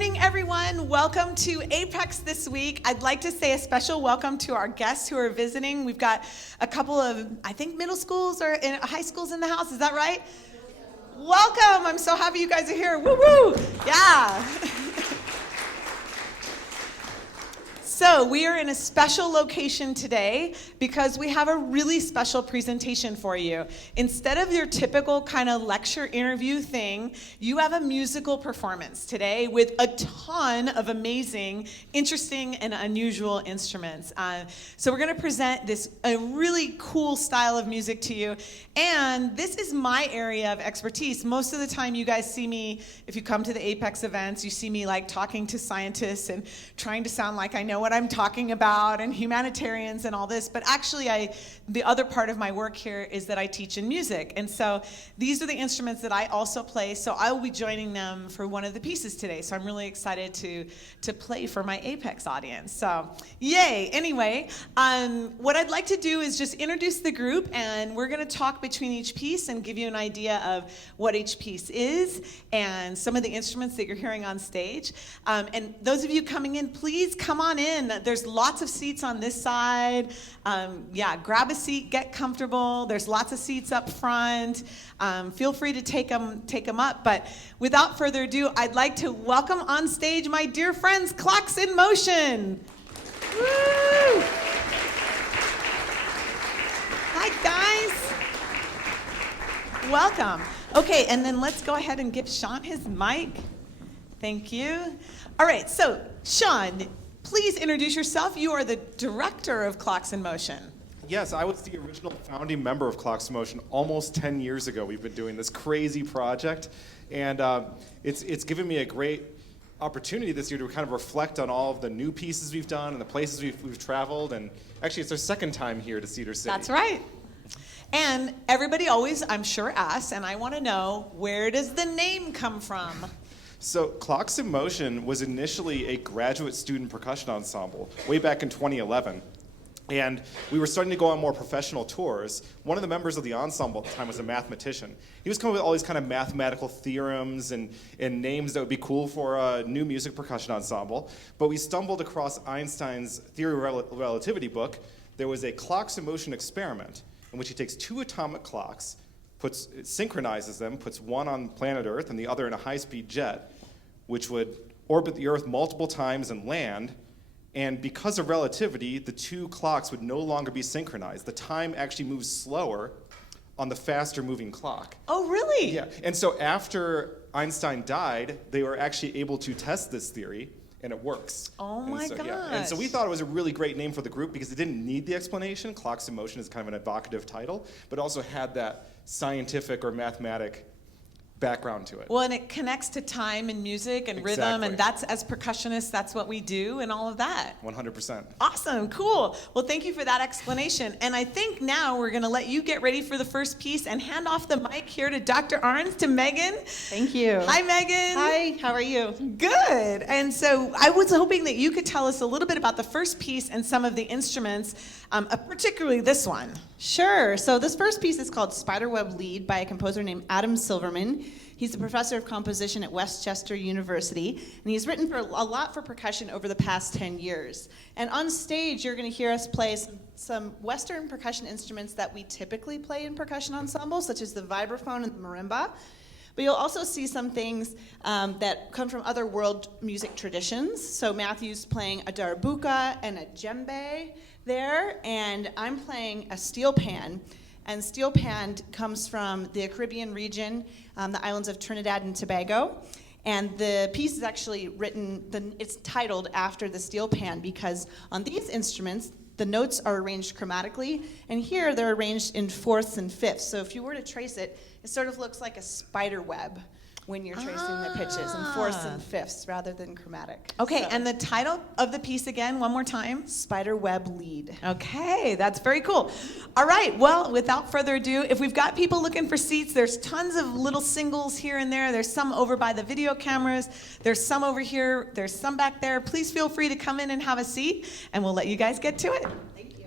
morning, everyone. Welcome to A.P.E.X this week. I'd like to say a special welcome to our guests who are visiting. We've got a couple of, I think, middle schools or high schools in the house. Is that right? Welcome. I'm so happy you guys are here. Woo woo. Yeah. So we are in a special location today because we have a really special presentation for you. Instead of your typical kind of lecture interview thing, you have a musical performance today with a ton of amazing, interesting, and unusual instruments. So we're going to present a really cool style of music to you. And this is my area of expertise. Most of the time you guys see me, if you come to the A.P.E.X events, you see me like talking to scientists and trying to sound like I know what I'm talking about and humanitarians and all this, but actually the other part of my work here is that I teach in music. And so these are the instruments that I also play, so I will be joining them for one of the pieces today. So I'm really excited to play for my A.P.E.X audience. So yay. Anyway, what I'd like to do is just introduce the group, and we're going to talk between each piece and give you an idea of what each piece is and some of the instruments that you're hearing on stage. And those of you coming in, please come on in. There's lots of seats on this side. Grab a seat, get comfortable. There's lots of seats up front. Feel free to take them up. But without further ado, I'd like to welcome on stage my dear friends, Clocks in Motion. Woo! Hi, guys. Welcome. Okay, and then let's go ahead and give Sean his mic. Thank you. All right, so Sean, please introduce yourself. You are the director of Clocks in Motion. Yes, I was the original founding member of Clocks in Motion almost 10 years ago. We've been doing this crazy project, and it's given me a great opportunity this year to kind of reflect on all of the new pieces we've done and the places we've traveled, and actually it's our second time here to Cedar City. That's right. And everybody always, I'm sure, asks, and I want to know, where does the name come from? So Clocks in Motion was initially a graduate student percussion ensemble way back in 2011. And we were starting to go on more professional tours. One of the members of the ensemble at the time was a mathematician. He was coming up with all these kind of mathematical theorems and names that would be cool for a new music percussion ensemble. But we stumbled across Einstein's theory of relativity book. There was a Clocks in Motion experiment in which he takes two atomic clocks, synchronizes them, puts one on planet Earth and the other in a high-speed jet, which would orbit the Earth multiple times and land. And because of relativity, the two clocks would no longer be synchronized. The time actually moves slower on the faster moving clock. Oh, really? Yeah. And so after Einstein died, they were actually able to test this theory, and it works. Oh my gosh. Yeah. And so we thought it was a really great name for the group because it didn't need the explanation. Clocks in Motion is kind of an evocative title, but also had that scientific or mathematic background to it. Well, and it connects to time and music and rhythm, and that's, as percussionists, that's what we do and all of that. 100%. Awesome, cool. Well, thank you for that explanation. And I think now we're going to let you get ready for the first piece and hand off the mic here to Dr. Arns, to Megan. Thank you. Hi, Megan. Hi, how are you? Good. And so I was hoping that you could tell us a little bit about the first piece and some of the instruments, particularly this one. Sure. So this first piece is called Spiderweb Lead by a composer named Adam Silverman. He's a professor of composition at Westchester University, and he's written a lot for percussion over the past 10 years. And on stage, you're going to hear us play some Western percussion instruments that we typically play in percussion ensembles, such as the vibraphone and the marimba. But you'll also see some things that come from other world music traditions. So Matthew's playing a darbuka and a djembe there, and I'm playing a steel pan. And steel pan comes from the Caribbean region, the islands of Trinidad and Tobago. And the piece is actually it's titled after the steel pan because on these instruments, the notes are arranged chromatically, and here they're arranged in fourths and fifths. So if you were to trace it, it sort of looks like a spider web when you're tracing the pitches in fourths and fifths rather than chromatic. Okay, and the title of the piece again, one more time? Spiderweb Lead. Okay, that's very cool. All right, well, without further ado, if we've got people looking for seats, there's tons of little singles here and there. There's some over by the video cameras. There's some over here. There's some back there. Please feel free to come in and have a seat, and we'll let you guys get to it. Thank you.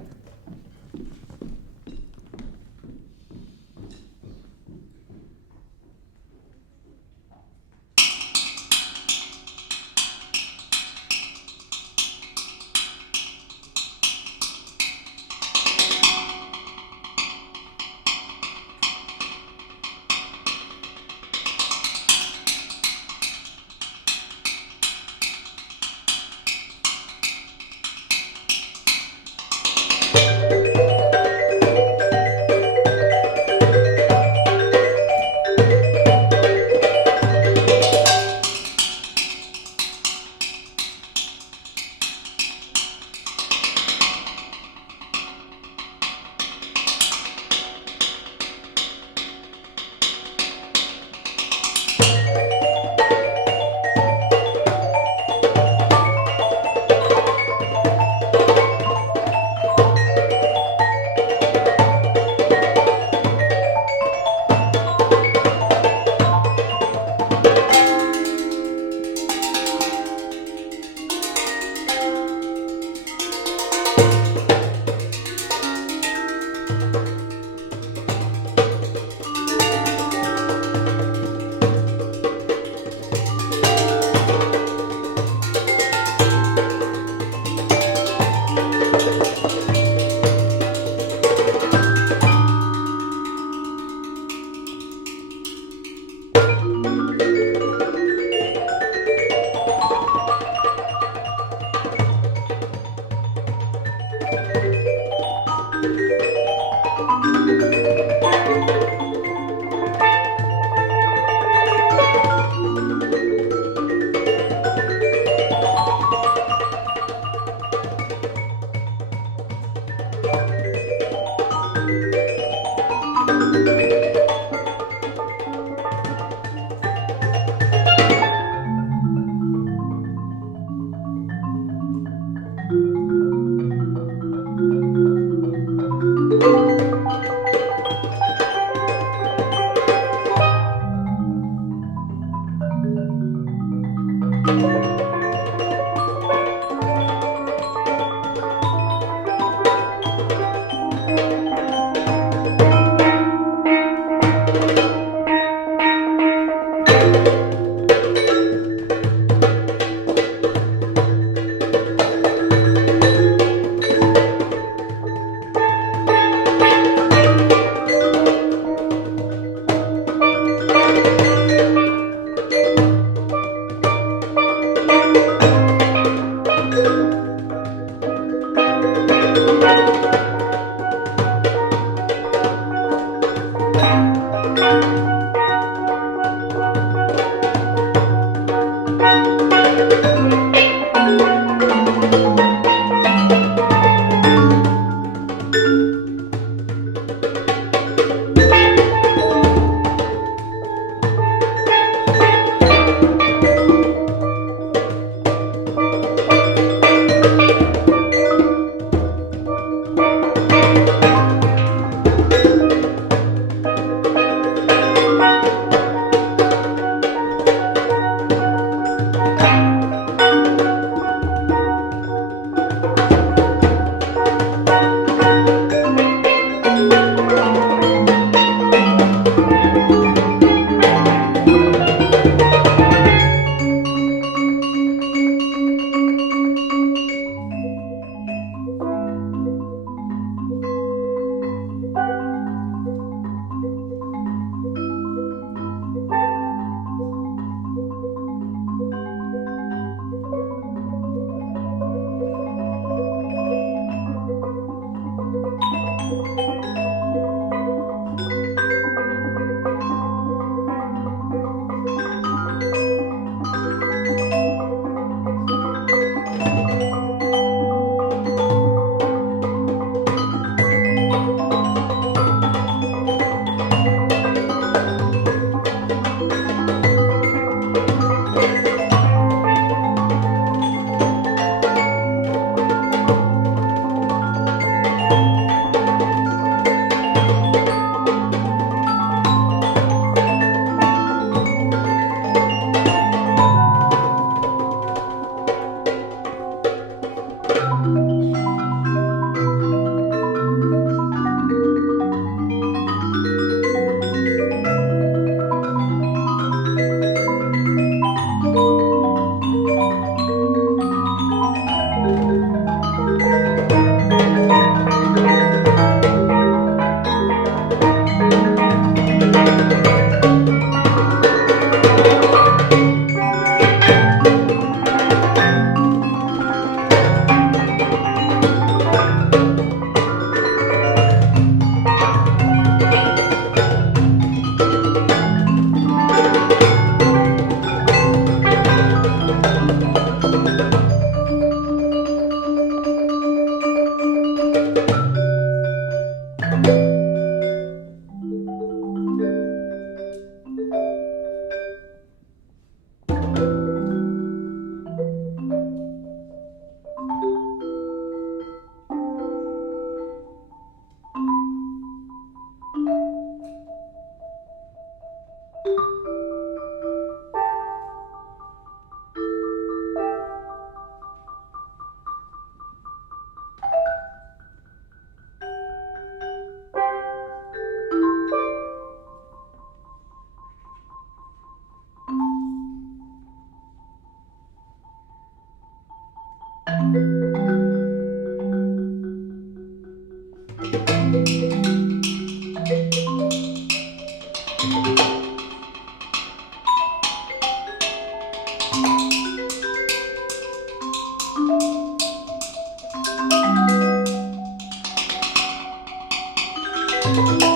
Thank you.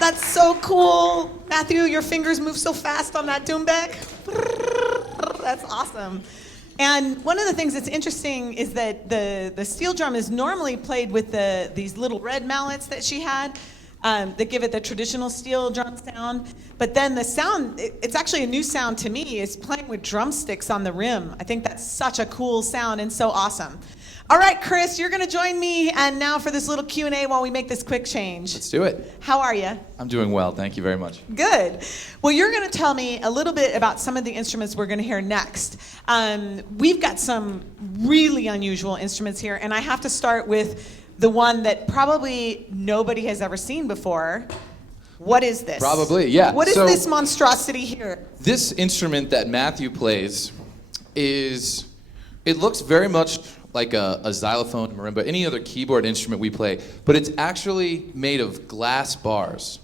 That's so cool. Matthew, your fingers move so fast on that doumbek. That's awesome. And one of the things that's interesting is that the steel drum is normally played with these little red mallets that she had that give it the traditional steel drum sound. But then the sound, it's actually a new sound to me, is playing with drumsticks on the rim. I think that's such a cool sound and so awesome. All right, Chris, you're going to join me and now for this little Q&A while we make this quick change. Let's do it. How are you? I'm doing well. Thank you very much. Good. Well, you're going to tell me a little bit about some of the instruments we're going to hear next. We've got some really unusual instruments here, and I have to start with the one that probably nobody has ever seen before. What is this? Probably, yeah. What is this monstrosity here? This instrument that Matthew plays it looks very much like a xylophone, marimba, any other keyboard instrument we play, but it's actually made of glass bars.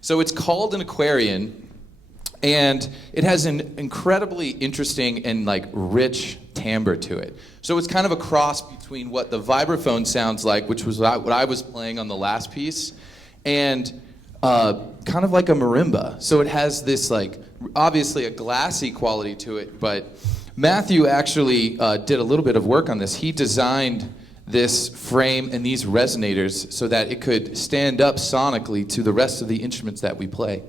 So it's called an aquarian, and it has an incredibly interesting and rich timbre to it. So it's kind of a cross between what the vibraphone sounds like, which was what I was playing on the last piece, and kind of like a marimba. So it has this obviously a glassy quality to it, but Matthew actually did a little bit of work on this. He designed this frame and these resonators so that it could stand up sonically to the rest of the instruments that we play.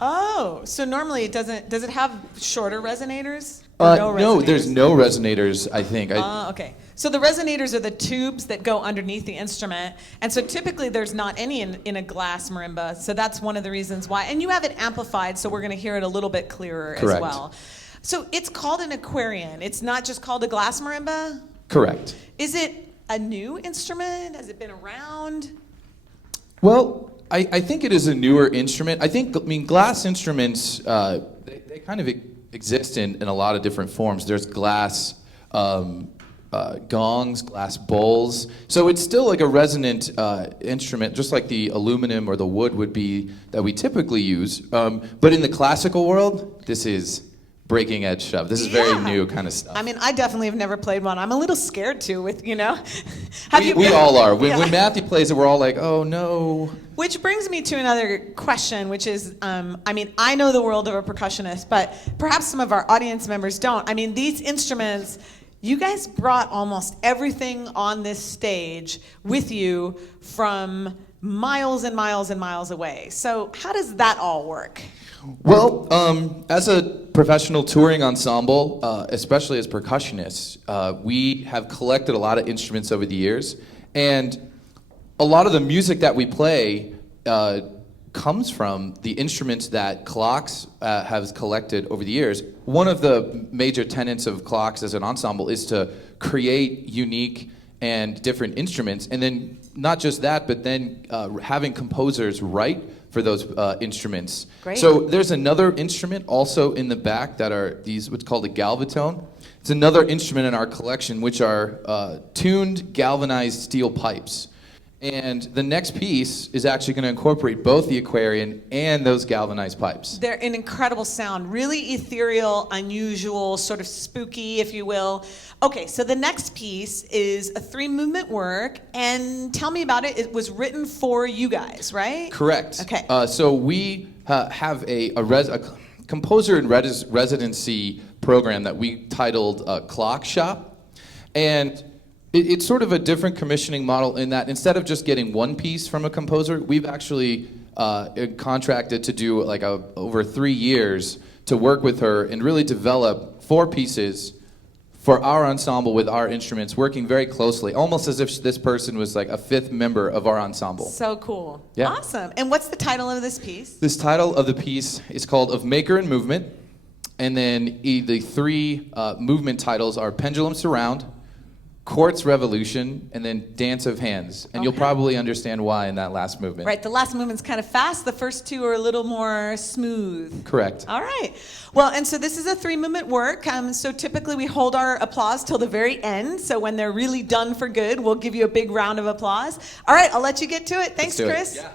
Oh, so normally does it have shorter resonators? Or no resonators? No, there's no resonators, I think. Okay. So the resonators are the tubes that go underneath the instrument. And so typically there's not any in a glass marimba. So that's one of the reasons why. And you have it amplified, so we're going to hear it a little bit clearer Correct. as well. So it's called an aquarian. It's not just called a glass marimba? Correct. Is it a new instrument? Has it been around? Well, I think it is a newer instrument. I mean, glass instruments, they kind of exist in a lot of different forms. There's glass gongs, glass bowls. So it's still like a resonant instrument, just like the aluminum or the wood would be that we typically use. But in the classical world, this is breaking edge stuff. This is very new kind of stuff. I mean, I definitely have never played one. I'm a little scared too we all are. When Matthew plays it, we're all like, oh no. Which brings me to another question, which is, I know the world of a percussionist, but perhaps some of our audience members don't. I mean, these instruments, you guys brought almost everything on this stage with you from miles and miles and miles away. So how does that all work? Well, as a professional touring ensemble, especially as percussionists, we have collected a lot of instruments over the years, and a lot of the music that we play comes from the instruments that Clocks has collected over the years. One of the major tenets of Clocks as an ensemble is to create unique and different instruments, and then not just that, but then having composers write for those instruments. Great. So there's another instrument also in the back that are these what's called a galvatone. It's another instrument in our collection, which are tuned galvanized steel pipes. And the next piece is actually going to incorporate both the Aquarian and those galvanized pipes. They're an incredible sound, really ethereal, unusual, sort of spooky, if you will. Okay, so the next piece is a 3-movement work, and tell me about it. It was written for you guys, right? Correct. Okay. So we have a composer in residency program that we titled Clock Shop, and it's sort of a different commissioning model in that instead of just getting one piece from a composer, we've actually contracted to do like over 3 years to work with her and really develop 4 pieces for our ensemble with our instruments, working very closely, almost as if this person was like a 5th member of our ensemble. So cool. Yeah. Awesome. And what's the title of this piece? This title of the piece is called Of Maker and Movement, and then the 3 movement titles are Pendulum Surround, Quartz Revolution, and then Dance of Hands. And you'll probably understand why in that last movement. Right, the last movement's kind of fast. The first 2 are a little more smooth. Correct. All right. Well, and so this is a 3-movement work. So typically we hold our applause till the very end. So when they're really done for good, we'll give you a big round of applause. All right, I'll let you get to it. Thanks, Let's do it. Chris. Yeah.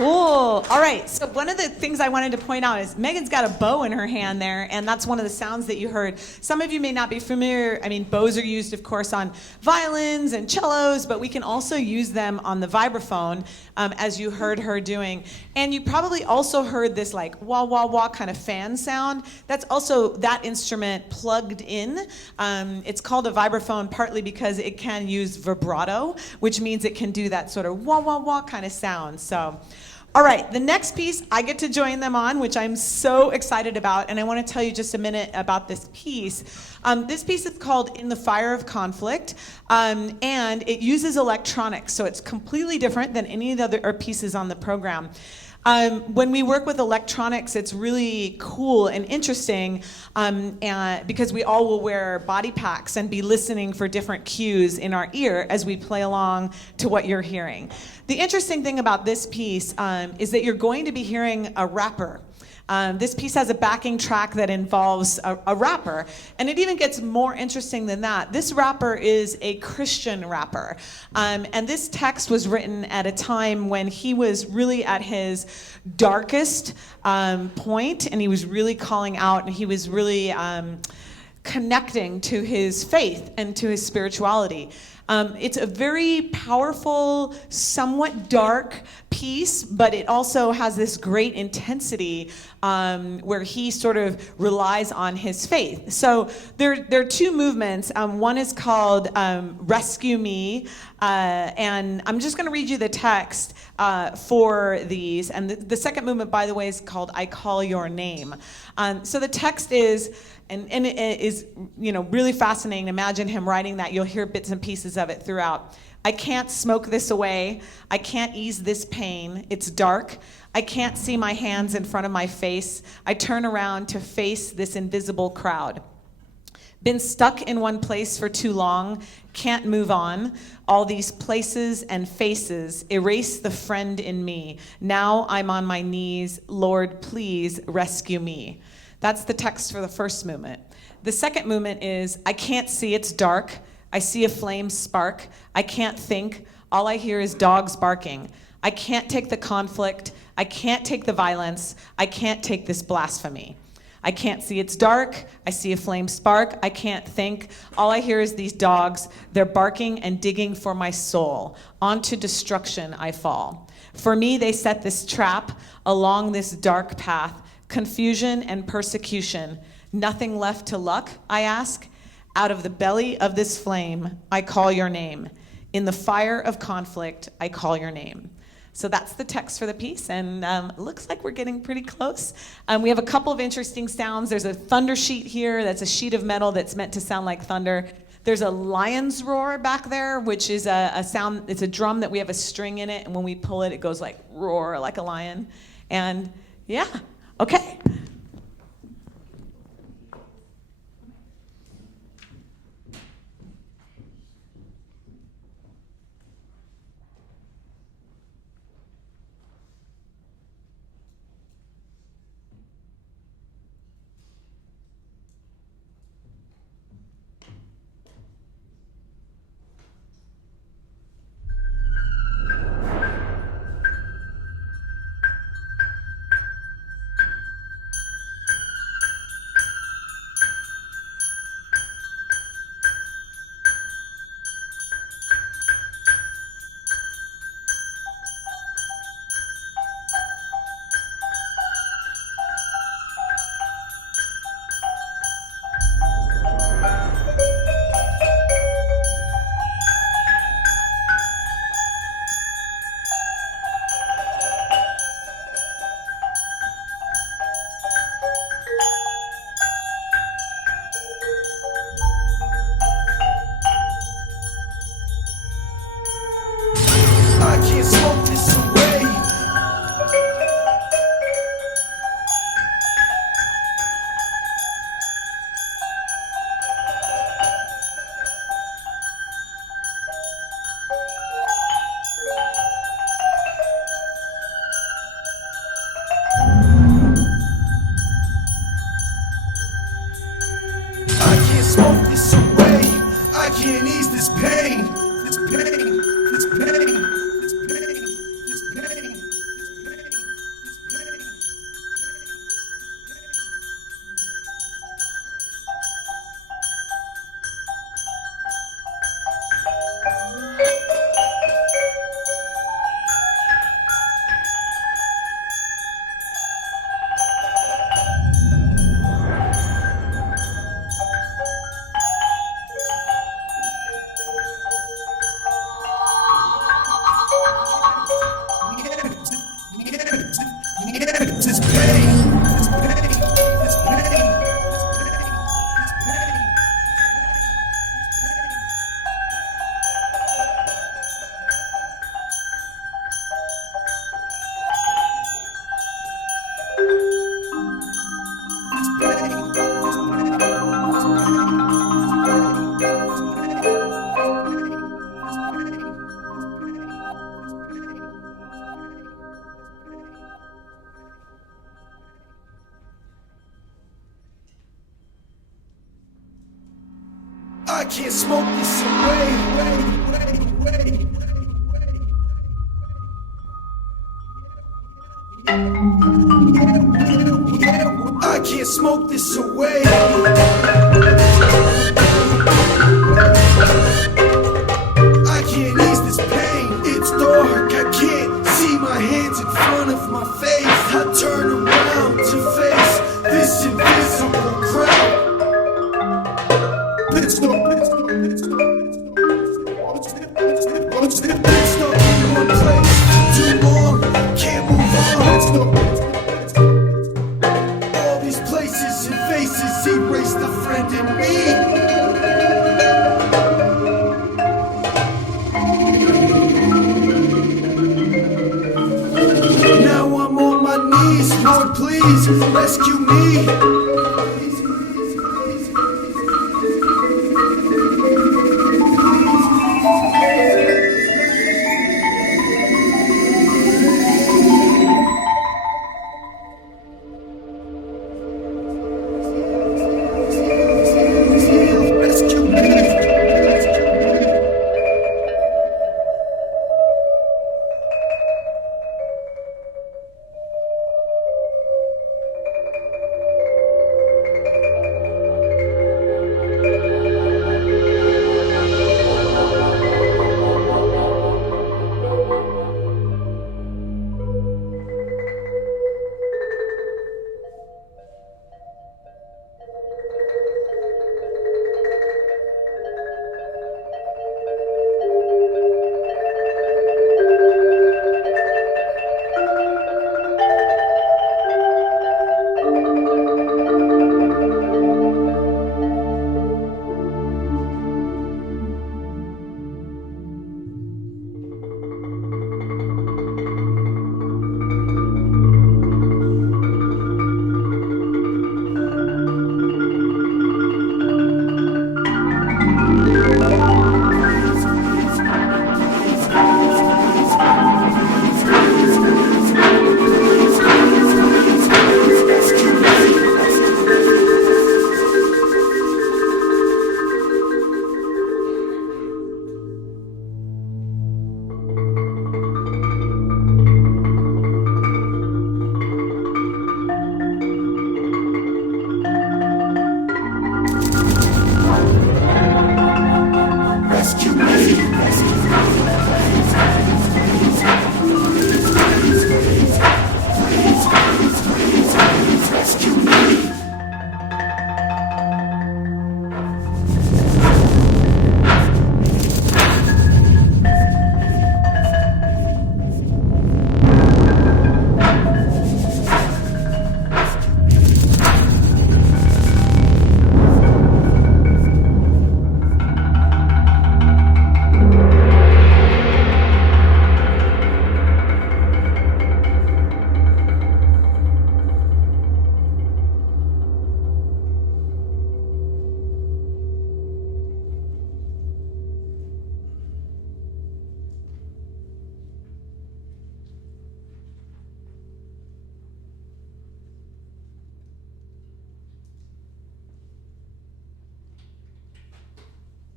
Cool. All right. So one of the things I wanted to point out is Megan's got a bow in her hand there, and that's one of the sounds that you heard. Some of you may not be familiar. I mean, bows are used, of course, on violins and cellos, but we can also use them on the vibraphone, as you heard her doing. And you probably also heard this like wah, wah, wah kind of fan sound. That's also that instrument plugged in. It's called a vibraphone partly because it can use vibrato, which means it can do that sort of wah, wah, wah kind of sound. So, all right, the next piece I get to join them on, which I'm so excited about, and I want to tell you just a minute about this piece. This piece is called In the Fire of Conflict, and it uses electronics, so it's completely different than any of the other pieces on the program. When we work with electronics, it's really cool and interesting and because we all will wear body packs and be listening for different cues in our ear as we play along to what you're hearing. The interesting thing about this piece is that you're going to be hearing a rapper. This piece has a backing track that involves a rapper, and it even gets more interesting than that. This rapper is a Christian rapper, and this text was written at a time when he was really at his darkest point, and he was really calling out, and he was really connecting to his faith and to his spirituality. It's a very powerful, somewhat dark piece, but it also has this great intensity where he sort of relies on his faith. So there are two movements. One is called Rescue Me, and I'm just going to read you the text for these. And the second movement, by the way, is called I Call Your Name. So the text is, and it is, really fascinating. Imagine him writing that. You'll hear bits and pieces of it throughout. I can't smoke this away. I can't ease this pain. It's dark. I can't see my hands in front of my face. I turn around to face this invisible crowd. Been stuck in one place for too long. Can't move on. All these places and faces erase the friend in me. Now I'm on my knees. Lord, please rescue me. That's the text for the first movement. The second movement is, I can't see, it's dark. I see a flame spark. I can't think. All I hear is dogs barking. I can't take the conflict. I can't take the violence. I can't take this blasphemy. I can't see, it's dark. I see a flame spark. I can't think. All I hear is these dogs. They're barking and digging for my soul. Onto destruction I fall. For me, they set this trap along this dark path. Confusion and persecution. Nothing left to luck, I ask. Out of the belly of this flame, I call your name. In the fire of conflict, I call your name. So that's the text for the piece, and it looks like we're getting pretty close. We have a couple of interesting sounds. There's a thunder sheet here. That's a sheet of metal that's meant to sound like thunder. There's a lion's roar back there, which is a sound. It's a drum that we have a string in it, and when we pull it, it goes like roar like a lion. And yeah. Okay. I can't smoke this away. I can't smoke this away. I can't ease this pain. It's dark, I can't see my hands in front of my face. I turn around to face this invisible crowd. It's stuck in one place too long, can't move on. All these places and faces erase the friend in me. Now I'm on my knees, Lord, please rescue me.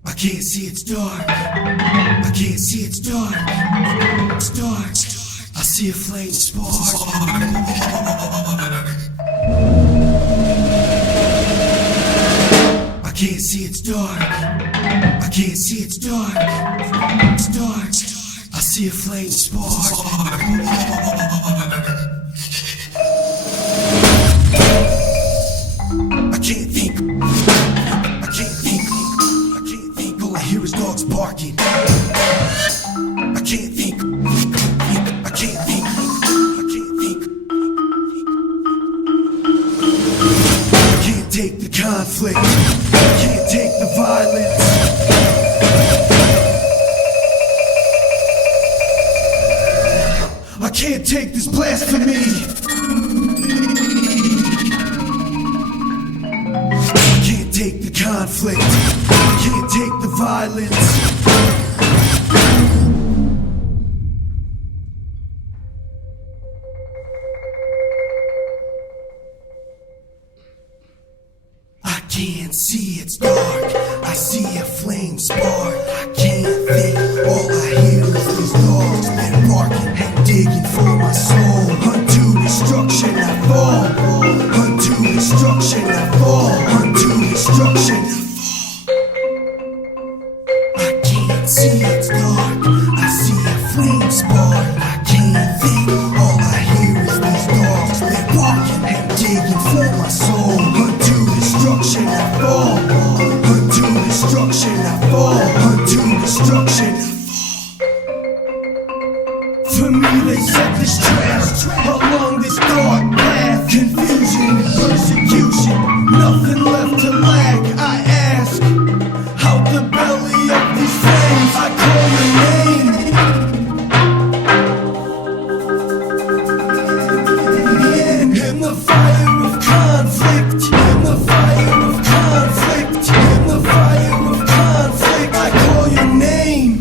I can't see, it's dark. I can't see, it's dark. It's dark. I see a flame spark. I can't see, it's dark. I can't see, it's dark. It's dark. I see a flame spark. I can't think. I can't think. I can't think. All I hear is dogs barking. I can't think. I can't think. I can't think. I can't take the conflict. I can't take the violence. I can't take this blasphemy. I can't take the conflict. I can't take the violence. I can't see, it's dark. I see a For me, they set this trash along this dark path. Confusion and persecution, nothing left to lack. I ask, out the belly of these flames, I call your name. In the fire of conflict, in the fire of conflict, in the fire of conflict, I call your name.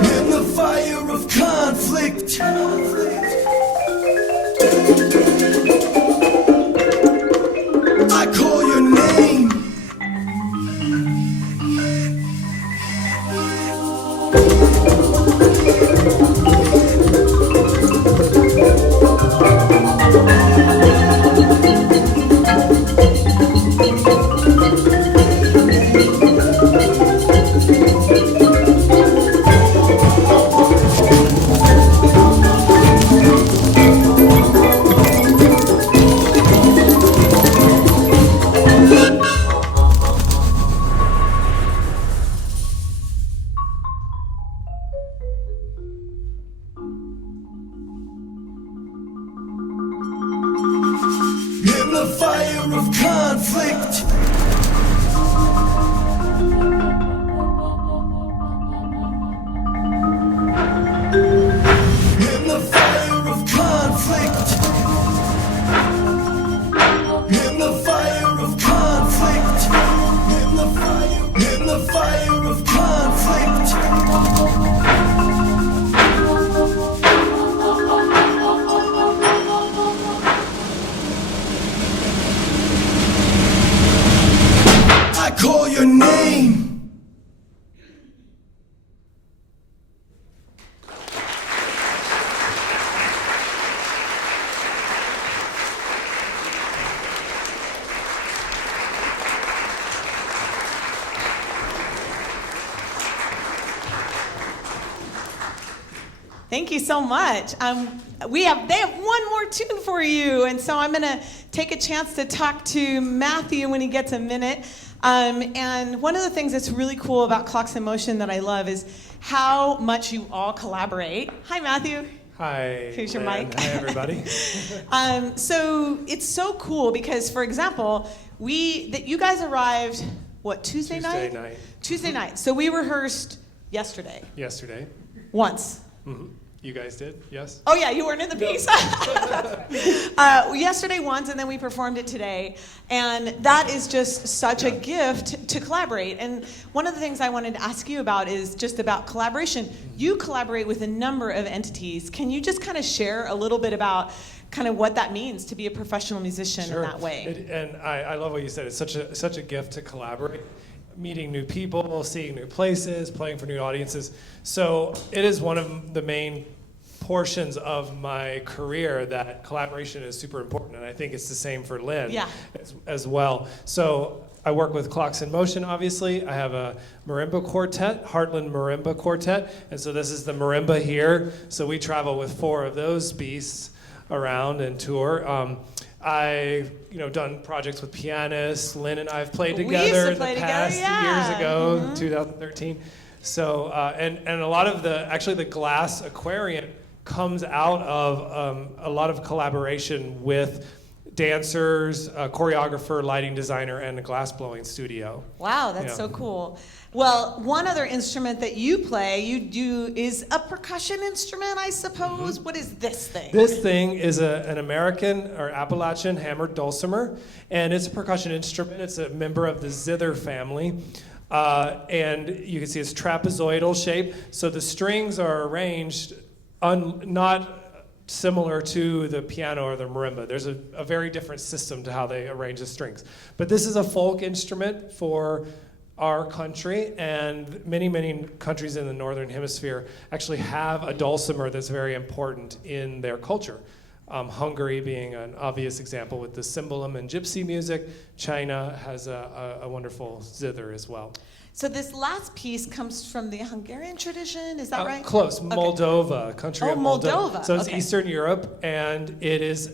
In the fire of conflict, I call your name. In the fire of conflict, in the fire of conflict, in the fire of conflict, in the fire of conflict. I call your name. Thank you so much. They have one more tune for you, and so I'm going to take a chance to talk to Matthew when he gets a minute. And one of the things that's really cool about Clocks in Motion that I love is how much you all collaborate. Hi, Matthew. Hi. Here's your Lynn. mic. Hi, everybody. So it's so cool because, for example, you guys arrived, Tuesday night? Tuesday night. Tuesday night. So we rehearsed yesterday. Yesterday. Once. Mm-hmm. You guys did? Yes? Oh yeah, you weren't in the piece. Yesterday once, and then we performed it today. And that is just such a gift to collaborate. And one of the things I wanted to ask you about is just about collaboration. You collaborate with a number of entities. Can you just kind of share a little bit about kind of what that means to be a professional musician Sure. in that way? I love what you said. It's such a gift to collaborate. Meeting new people, seeing new places, playing for new audiences. So it is one of the main portions of my career that collaboration is super important, and I think it's the same for Lynn as well. So I work with Clocks in Motion, obviously. I have a marimba quartet, Heartland Marimba Quartet, and so this is the marimba here. So we travel with 4 of those beasts around and tour. I've done projects with pianists. Lynn and I have played together in the past years ago, 2013. So and a lot of the glass aquarium comes out of a lot of collaboration with dancers, a choreographer, lighting designer, and a glass blowing studio. Wow, that's so cool. Well, one other instrument that you play, is a percussion instrument, I suppose. Mm-hmm. What is this thing? This thing is an American or Appalachian hammered dulcimer, and it's a percussion instrument. It's a member of the zither family. And you can see it's trapezoidal shape, so the strings are arranged not similar to the piano or the marimba. There's a very different system to how they arrange the strings. But this is a folk instrument for our country, and many, many countries in the Northern Hemisphere actually have a dulcimer that's very important in their culture. Hungary being an obvious example with the cymbalum and gypsy music. China has a wonderful zither as well. So this last piece comes from the Hungarian tradition, is that right? Close, Okay. Moldova, country Oh, of Moldova, So it's okay. Eastern Europe, and it is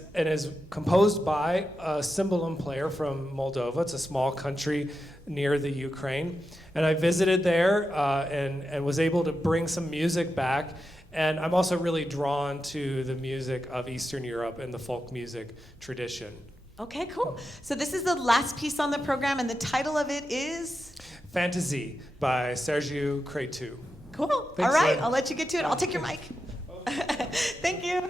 composed by a cymbalum player from Moldova. It's a small country near the Ukraine, and I visited there and was able to bring some music back. And I'm also really drawn to the music of Eastern Europe and the folk music tradition. Okay, cool. So this is the last piece on the program, and the title of it is? Fantasy by Sergiu Cretu. Cool. Thanks, All right, Lynn. I'll let you get to it. I'll take your mic. Thank you.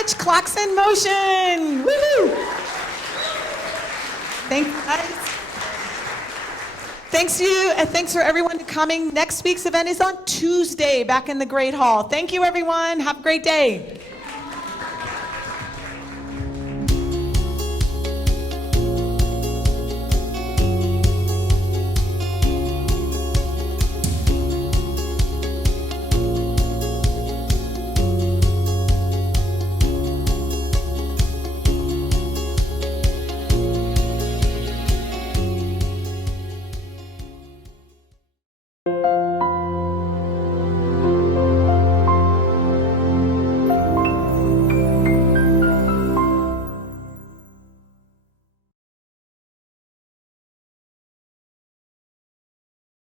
much. Clocks in motion. Woo! Thanks, guys. Thanks for everyone coming. Next week's event is on Tuesday back in the Great Hall. Thank you, everyone. Have a great day.